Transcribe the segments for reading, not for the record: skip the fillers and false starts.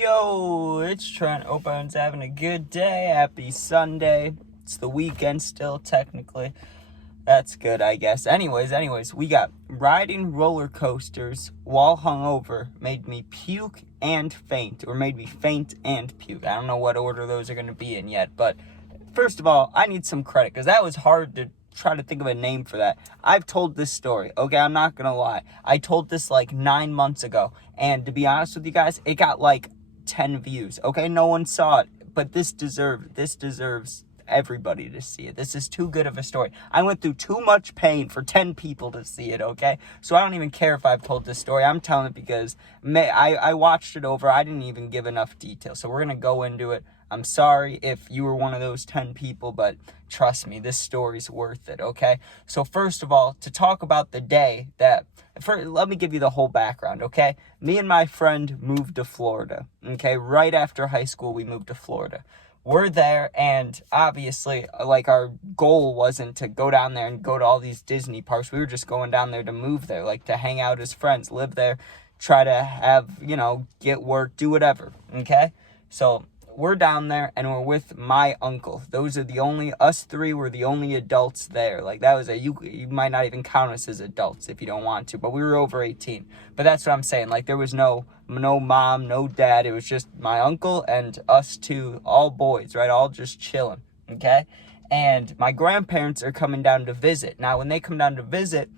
Yo, it's Trent. Hope everyone's having a good day. Happy Sunday. It's the weekend still, technically. That's good, I guess. Anyways, we got riding roller coasters while hungover made me puke and faint, or made me faint and puke. I don't know what order those are going to be in yet, but first of all, I need some credit, because that was hard to try to think of a name for that. I've told this story, okay? I'm not going to lie. I told this like 9 months ago, and to be honest with you guys, it got like 10 views, okay? No one saw it, but this deserves everybody to see it. This is too good of a story. I went through too much pain for 10 people to see it, okay? So I don't even care if I've told this story. I'm telling it because I watched it over. I didn't even give enough detail. So we're going to go into it. I'm sorry if you were one of those 10 people, but trust me, this story's worth it, okay? So first of all, to talk about the day let me give you the whole background, okay? Me and my friend moved to Florida, okay? Right after high school, we moved to Florida. We're there, and obviously, like, our goal wasn't to go down there and go to all these Disney parks. We were just going down there to move there, like, to hang out as friends, live there, try to have, get work, do whatever, okay? So we're down there, and we're with my uncle. Us three were the only adults there. Like, that was you might not even count us as adults if you don't want to, but we were over 18. But that's what I'm saying. Like, there was no mom, no dad. It was just my uncle and us two, all boys, right? All just chilling, okay? And my grandparents are coming down to visit. Now, when they come down to visit,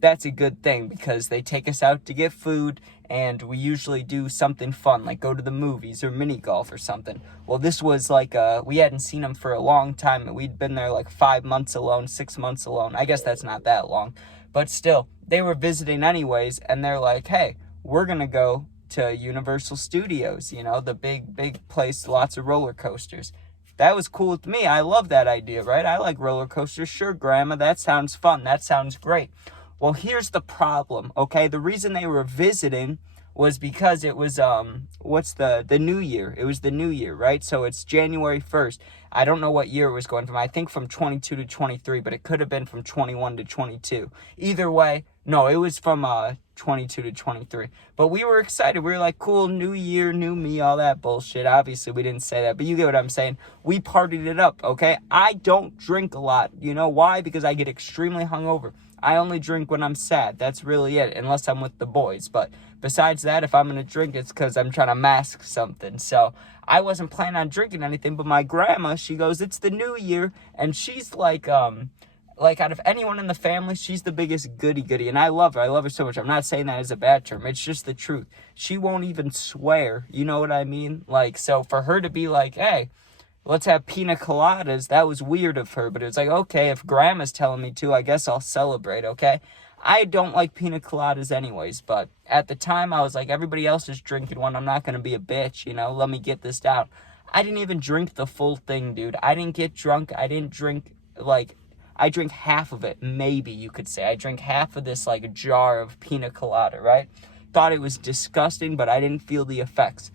that's a good thing because they take us out to get food, and we usually do something fun, like go to the movies or mini golf or something. Well, this was like, we hadn't seen them for a long time. We'd been there like 5 months alone, 6 months alone. I guess that's not that long. But still, they were visiting anyways, and they're like, hey, we're going to go to Universal Studios, the big place, lots of roller coasters. That was cool with me. I love that idea, right? I like roller coasters. Sure, Grandma, that sounds fun. That sounds great. Well, here's the problem, okay? The reason they were visiting was because it was, the new year. It was the new year, right? So it's January 1st. I don't know what year it was going from. I think from 22 to 23, but it could have been from 21 to 22. Either way, no, it was from 22 to 23. But we were excited. We were like, cool, new year, new me, all that bullshit. Obviously, we didn't say that, but you get what I'm saying. We partied it up, okay? I don't drink a lot. You know why? Because I get extremely hungover. I only drink when I'm sad. That's really it, unless I'm with the boys. But besides that, if I'm going to drink, it's because I'm trying to mask something. So I wasn't planning on drinking anything, but my grandma, she goes, it's the new year, and she's like out of anyone in the family, she's the biggest goody-goody, and I love her. I love her so much. I'm not saying that as a bad term. It's just the truth. She won't even swear. You know what I mean? Like, so for her to be like, hey, let's have pina coladas, that was weird of her, but it was like, okay, if Grandma's telling me to, I guess I'll celebrate, okay? I don't like pina coladas anyways, but at the time, I was like, everybody else is drinking one, I'm not going to be a bitch, let me get this down. I didn't even drink the full thing, dude. I didn't get drunk. I didn't drink, I drank half of it, maybe you could say. I drank half of this, jar of pina colada, right? Thought it was disgusting, but I didn't feel the effects.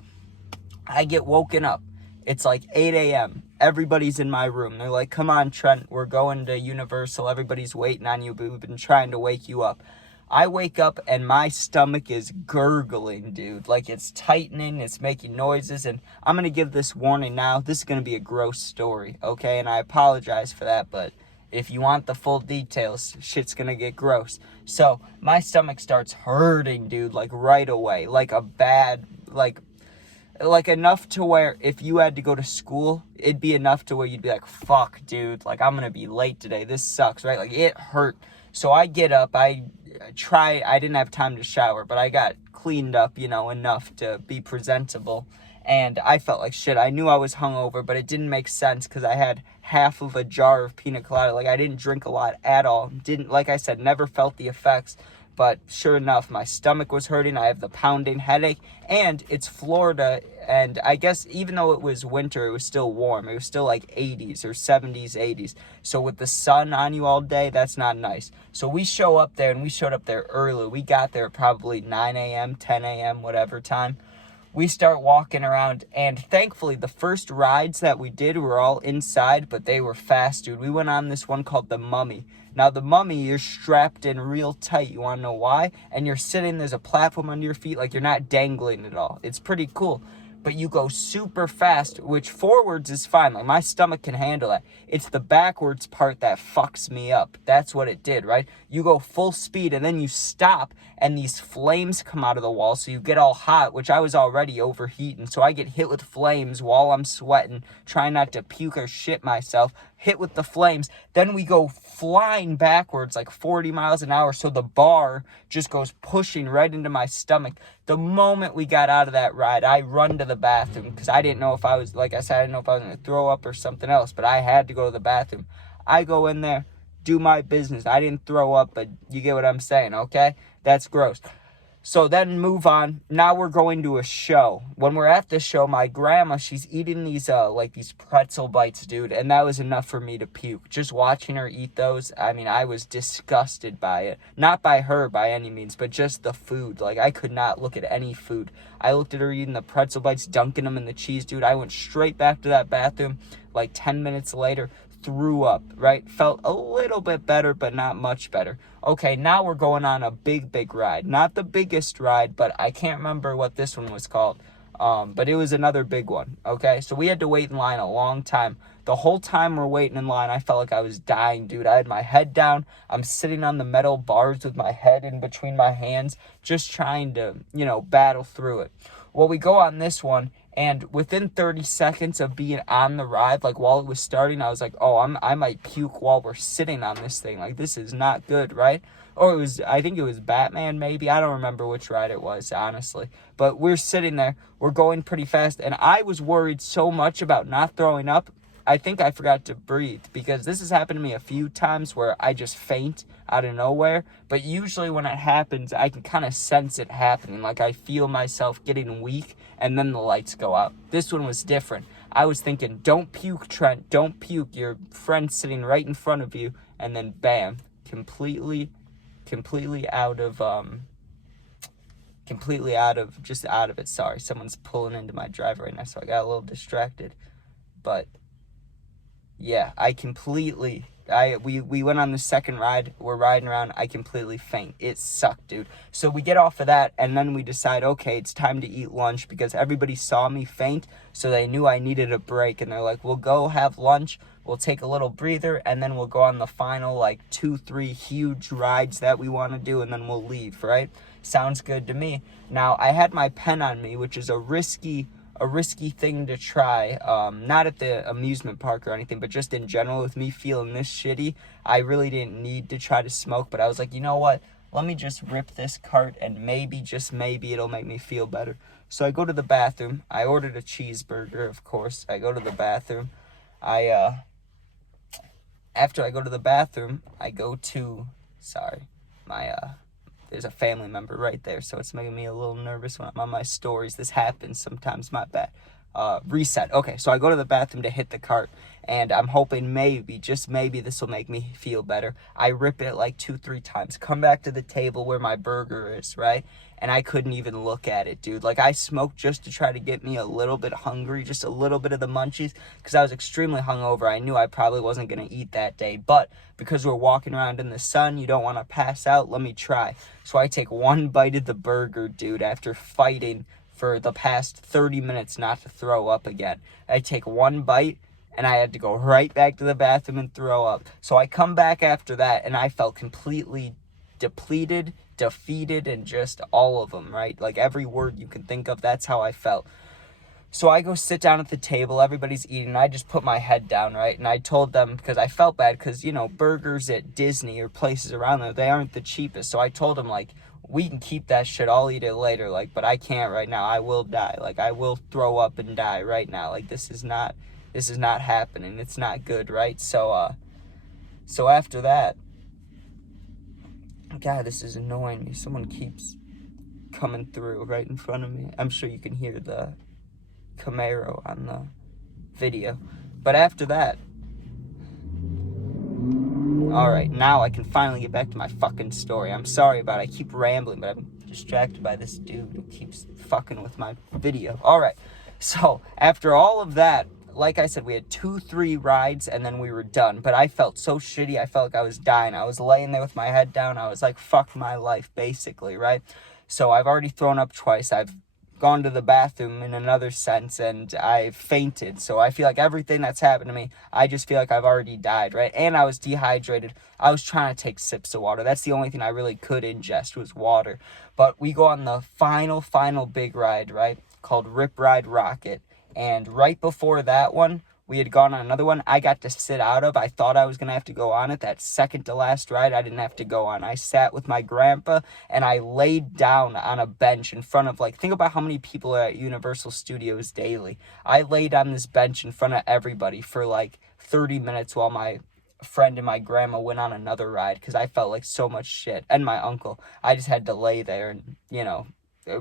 I get woken up. It's like 8 a.m. Everybody's in my room. They're like, come on, Trent, we're going to Universal. Everybody's waiting on you, but we've been trying to wake you up. I wake up and my stomach is gurgling, dude. Like, it's tightening, it's making noises, and I'm going to give this warning now. This is going to be a gross story, okay? And I apologize for that, but if you want the full details, shit's going to get gross. So, my stomach starts hurting, dude, right away. Enough to where if you had to go to school, it'd be enough to where you'd be like, fuck, dude, I'm going to be late today. This sucks, right? It hurt. So I get up, I didn't have time to shower, but I got cleaned up, enough to be presentable. And I felt like shit. I knew I was hungover, but it didn't make sense because I had half of a jar of pina colada. I didn't drink a lot at all. Like I said, never felt the effects. But sure enough, my stomach was hurting. I have the pounding headache, and it's Florida, and I guess even though it was winter, it was still warm. It was still 80s or 70s, 80s. So with the sun on you all day, that's not nice. So we show up there, and we showed up there early. We got there probably 9 a.m., 10 a.m., whatever time. We start walking around, and thankfully, the first rides that we did were all inside, but they were fast, dude. We went on this one called The Mummy. Now, The Mummy, you're strapped in real tight. You want to know why? And you're sitting, there's a platform under your feet, you're not dangling at all. It's pretty cool. but you go super fast, which forwards is fine. Like, my stomach can handle it. It's the backwards part that fucks me up. That's what it did, right? You go full speed, and then you stop, and these flames come out of the wall, so you get all hot, which I was already overheating, so I get hit with flames while I'm sweating, trying not to puke or shit myself, hit with the flames. Then we go flying backwards like 40 miles an hour, so the bar just goes pushing right into my stomach. The moment we got out of that ride, I run to the bathroom, because I didn't know if I was, like I said, I didn't know if I was going to throw up or something else, but I had to go to the bathroom. I go in there, do my business. I didn't throw up, but you get what I'm saying, okay? That's gross. So then move on. Now we're going to a show. When we're at this show, my grandma, she's eating these these pretzel bites, dude, and that was enough for me to puke. Just watching her eat those, I mean, I was disgusted by it. Not by her by any means, but just the food. Like, I could not look at any food. I looked at her eating the pretzel bites, dunking them in the cheese, dude. I went straight back to that bathroom like 10 minutes later. Threw up, right? Felt a little bit better, but not much better. Okay, now we're going on a big ride. Not the biggest ride, but I can't remember what this one was called. But it was another big one, okay? So we had to wait in line a long time. The whole time we're waiting in line, I felt like I was dying, dude. I had my head down. I'm sitting on the metal bars with my head in between my hands, just trying to, battle through it. Well, we go on this one, and within 30 seconds of being on the ride, like while it was starting, I was like, oh, I might puke while we're sitting on this thing. Like, this is not good, right? Or I think it was Batman, maybe. I don't remember which ride it was, honestly. But we're sitting there, we're going pretty fast, and I was worried so much about not throwing up, I think I forgot to breathe, because this has happened to me a few times where I just faint out of nowhere. But usually when it happens, I can kind of sense it happening. Like, I feel myself getting weak, and then the lights go out. This one was different. I was thinking, don't puke, Trent, don't puke. Your friend's sitting right in front of you, and then bam, completely out of it. Sorry, someone's pulling into my drive right now, so I got a little distracted. But yeah, we went on the second ride, we're riding around, I completely faint. It sucked, dude. So we get off of that, and then we decide, okay, it's time to eat lunch, because everybody saw me faint, so they knew I needed a break, and they're like, we'll go have lunch, we'll take a little breather, and then we'll go on the final, 2-3 huge rides that we want to do, and then we'll leave, right? Sounds good to me. Now, I had my pen on me, which is a risky thing to try, not at the amusement park or anything, but just in general. With me feeling this shitty, I really didn't need to try to smoke, but I was like, you know what, let me just rip this cart, and maybe, just maybe, it'll make me feel better. So I go to the bathroom, I ordered a cheeseburger, of course. I go to the bathroom, after I go to the bathroom, I go to, there's a family member right there, so it's making me a little nervous when I'm on my stories. This happens sometimes, my bad. Reset. Okay, so I go to the bathroom to hit the cart, and I'm hoping maybe, just maybe, this will make me feel better. I rip it 2-3 times, come back to the table where my burger is, right? And I couldn't even look at it, dude. I smoked just to try to get me a little bit hungry, just a little bit of the munchies, because I was extremely hungover. I knew I probably wasn't going to eat that day, but because we're walking around in the sun, you don't want to pass out, let me try. So I take one bite of the burger, dude, after fighting for the past 30 minutes not to throw up again. I take one bite, and I had to go right back to the bathroom and throw up. So I come back after that, and I felt completely depleted, defeated, and just all of them, right? Every word you can think of, that's how I felt. So I go sit down at the table, everybody's eating, I just put my head down, right? And I told them, because I felt bad, because, burgers at Disney or places around there, they aren't the cheapest. So I told them, we can keep that shit, I'll eat it later, but I can't right now, I will die, I will throw up and die right now, this is not happening, it's not good, right? So after that, God, this is annoying me, someone keeps coming through right in front of me. I'm sure you can hear the Camaro on the video. But after that, alright, now I can finally get back to my fucking story. I'm sorry about it, I keep rambling, but I'm distracted by this dude who keeps fucking with my video. Alright, so after all of that, like I said, we had 2-3 rides, and then we were done. But I felt so shitty, I felt like I was dying. I was laying there with my head down, I was like, fuck my life, basically, right? So I've already thrown up twice, I've gone to the bathroom in another sense, and I fainted. So I feel like everything that's happened to me, I just feel like I've already died, right? And I was dehydrated. I was trying to take sips of water. That's the only thing I really could ingest was water. But we go on the final big ride, right? Called Rip Ride Rocket. And right before that one, we had gone on another one I got to sit out of. I thought I was going to have to go on it. That second to last ride, I didn't have to go on. I sat with my grandpa, and I laid down on a bench in front of, like, think about how many people are at Universal Studios daily. I laid on this bench in front of everybody for, like, 30 minutes while my friend and my grandma went on another ride because I felt like so much shit. And my uncle. I just had to lay there and,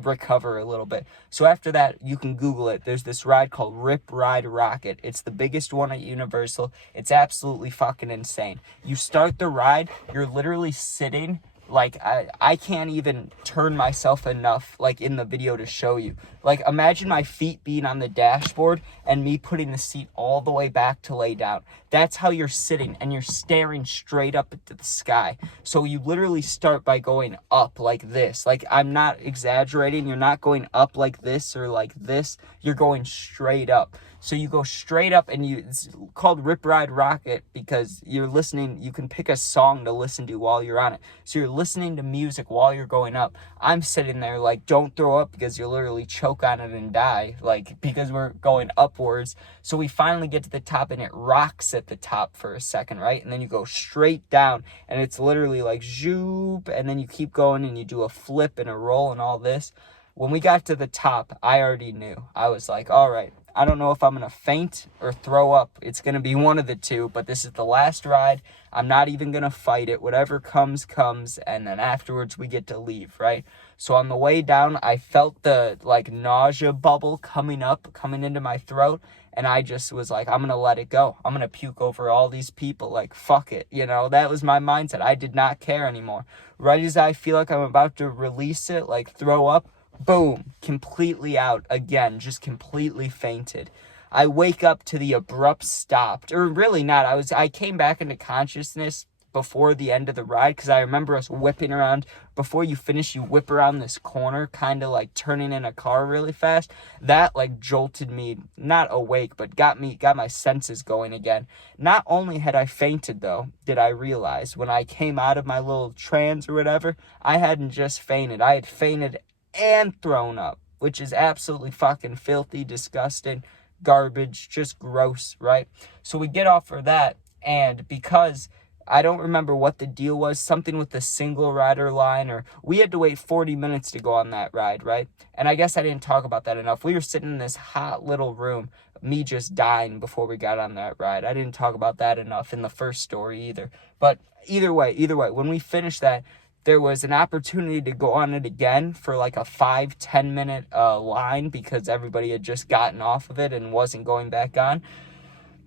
recover a little bit. So after that, you can Google it. There's this ride called Rip Ride Rocket. It's the biggest one at Universal. It's absolutely fucking insane. You start the ride, you're literally sitting, like, I can't even turn myself enough, like, in the video to show you. Like, imagine my feet being on the dashboard and me putting the seat all the way back to lay down. That's how you're sitting, and you're staring straight up into the sky. So you literally start by going up like this. Like, I'm not exaggerating. You're not going up like this or like this. You're going straight up. So you go straight up, and it's called Rip Ride Rocket because you're listening. You can pick a song to listen to while you're on it. So you're listening to music while you're going up. I'm sitting there like, don't throw up because you'll literally choke on it and die, like, because we're going upwards. So we finally get to the top, and it rocks at the top for a second, right? And then you go straight down, and it's literally like zoop, and then you keep going, and you do a flip and a roll and all this. When we got to the top, I already knew. I was like, all right, I don't know if I'm going to faint or throw up. It's going to be one of the two, but this is the last ride. I'm not even going to fight it. Whatever comes, comes, and then afterwards we get to leave, right? So on the way down, I felt the, like, nausea bubble coming into my throat, and I just was like, I'm going to let it go. I'm going to puke over all these people. Like, fuck it. That was my mindset. I did not care anymore. Right as I feel like I'm about to release it, like throw up, boom, completely out again, just completely fainted. I wake up to the abrupt stop, or really not. I came back into consciousness before the end of the ride because I remember us whipping around. Before you finish, you whip around this corner, kind of like turning in a car really fast. That like jolted me, not awake, but got my senses going again. Not only had I fainted though, did I realize when I came out of my little trance or whatever, I hadn't just fainted. I had fainted and thrown up, which is absolutely fucking filthy, disgusting, garbage, just gross, right? So we get off for that, and because I don't remember what the deal was, something with the single rider line, or we had to wait 40 minutes to go on that ride, right? And I guess I didn't talk about that enough. We were sitting in this hot little room, me just dying before we got on that ride. I didn't talk about that enough in the first story either. But either way, when we finished that, there was an opportunity to go on it again for like a 5-10 minute line because everybody had just gotten off of it and wasn't going back on.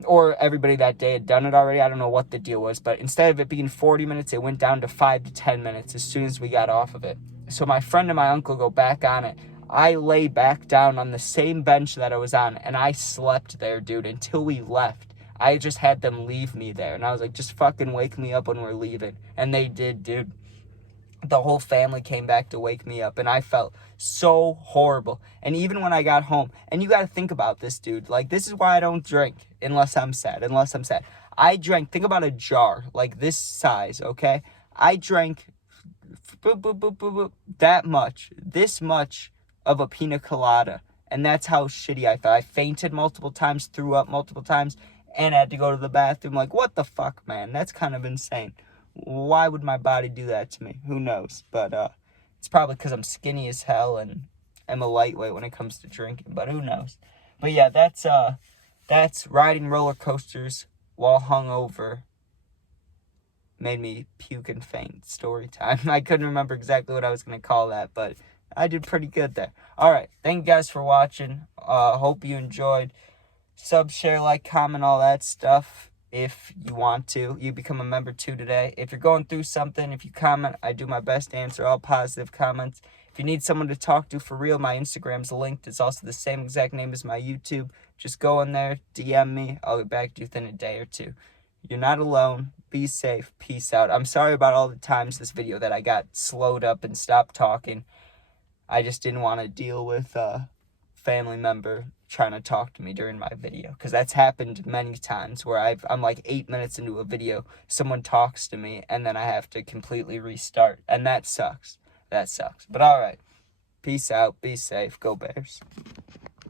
Or everybody that day had done it already. I don't know what the deal was. But instead of it being 40 minutes, it went down to 5 to 10 minutes as soon as we got off of it. So my friend and my uncle go back on it. I lay back down on the same bench that I was on, and I slept there, dude, until we left. I just had them leave me there. And I was like, just fucking wake me up when we're leaving. And they did, dude. The whole family came back to wake me up, and I felt so horrible. And even when I got home, and you got to think about this, dude, like, this is why I don't drink unless I'm sad. I drank, think about a jar like this size, okay? I drank this much of a pina colada, and that's how shitty I felt. I fainted multiple times, threw up multiple times, and had to go to the bathroom. Like, what the fuck, man? That's kind of insane. Why would my body do that to me? Who knows? But it's probably because I'm skinny as hell and I'm a lightweight when it comes to drinking. But who knows? But yeah, that's riding roller coasters while hungover made me puke and faint. Story time. I couldn't remember exactly what I was going to call that, but I did pretty good there. All right. Thank you guys for watching. Hope you enjoyed. Sub, share, like, comment, all that stuff. If you want to, you become a member too today. If you're going through something, if you comment, I do my best to answer all positive comments. If you need someone to talk to for real, my Instagram's linked. It's also the same exact name as my YouTube. Just go in there, DM me. I'll get back to you within a day or two. You're not alone. Be safe. Peace out. I'm sorry about all the times this video that I got slowed up and stopped talking. I just didn't want to deal with a family member trying to talk to me during my video, because that's happened many times where I'm like 8 minutes into a video, someone talks to me, and then I have to completely restart, and that sucks. But all right, peace out, be safe, go Bears.